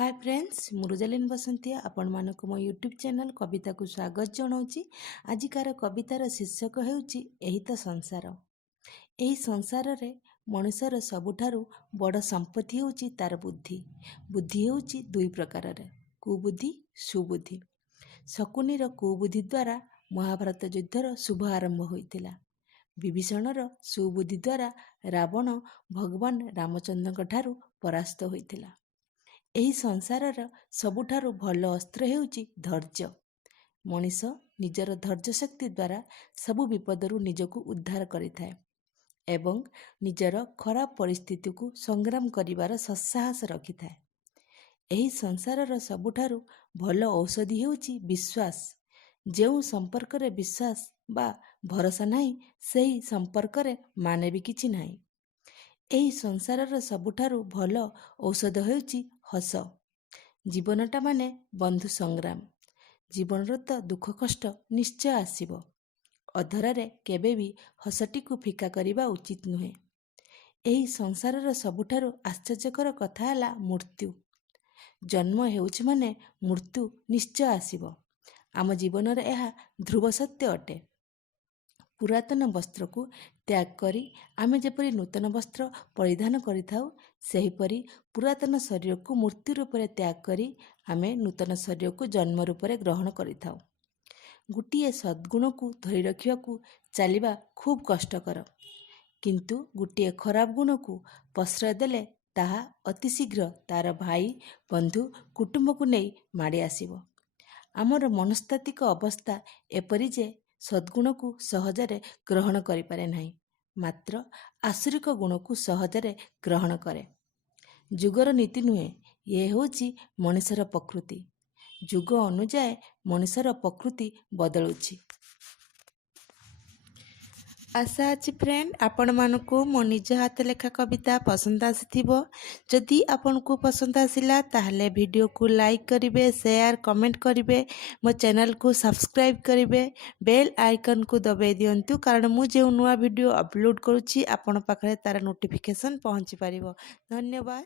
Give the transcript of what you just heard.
Hi friends मु Rosalind बसंती आपण मानक मो यूट्यूब चैनल कविता को स्वागत जनाऊँगी। आजिकार कवितार शीर्षक हेउची एही तो संसार। एही संसार रे मनुष्यर सबुठारु बड़ संपत्ति हेउची तार बुद्धि। बुद्धि हेउची दुई प्रकार रे, कुबुद्धि सुबुद्धि। शकुनीर कुबुद्धि द्वारा महाभारत युद्धर शुभ आरंभ होइतिला। विभीषणर सुबुद्धि द्वारा रावण भगवान रामचंद्रଙ୍କ ठारू परास्त होइतिला। एही संसारर सबुठारु भल अस्त्र हेउची धैर्य। मनीष निजर धैर्य शक्ति द्वारा सबु विपदरु निजको उद्धार करिथाए एवं निजर खराब परिस्थिति को संग्राम करिवार सत्साहस रखिथाए। एही संसारर सबुठारु भल औषधि हेउची विश्वास। जेउ संपर्क रे विश्वास बा भरोसा नाही सेही संपर्क रे माने भी किछि नाही। एही संसारर सबुठारु भल औषध हेउची हस। जीवनटा माने बंधु संग्राम। जीवनर तो दुख कष्ट निश्चय आसीबो। अधरारे केबे भी हसटी को फिका करिबा उचित नुहे। एही संसारर सबुठारु आश्चर्यकर कथा हला मृत्यु। जन्म हेउछि माने मृत्यु निश्चय आसीबो। आम जीवनर एहा ध्रुव सत्य अटे। पुरातन वस्त्र को त्याग करी आमे जेपरि नूतन वस्त्र परिधान करिथाउ सेहिपरि पुरातन शरीर को मृत्यु रूप में त्याग करी आमे नूतन शरीर को जन्म रूप में ग्रहण करिथाउ। गोटिए सद्गुण को धरि रखिया को चलिबा खूब कष्टकर, किंतु गोटिए खराब गुण को प्रश्रय देले ताहा अति शीघ्र तार भाई बंधु कुटुंब को नहीं माड़ी आसीबो। आमर मनस्तात्विक अवस्था एपरि जे सद्गुण को सहजरे ग्रहण करि पारे नाही, मात्र आसुरिक गुण को सहजरे ग्रहण करे। जुगर नीति नुहे, ये होची मनुष्यर प्रकृति। जुग अनुजाए मनुष्यर प्रकृति बदलुछि। आशा अच्छी फ्रेंड आपण मानकु मो निज हाथ लेखा कविता पसंद आसीथिबो। जदि आपण को पसंद आसिला ताहले वीडियो को लाइक करिवे, शेयर कमेंट करिवे, मो चैनल को सब्सक्राइब करिवे, बेल आइकन को दबाई दियंतु कारण मु जे नुआ वीडियो अपलोड करूची आपण पाखरे तार नोटिफिकेशन पहुंची पारिबो। धन्यवाद।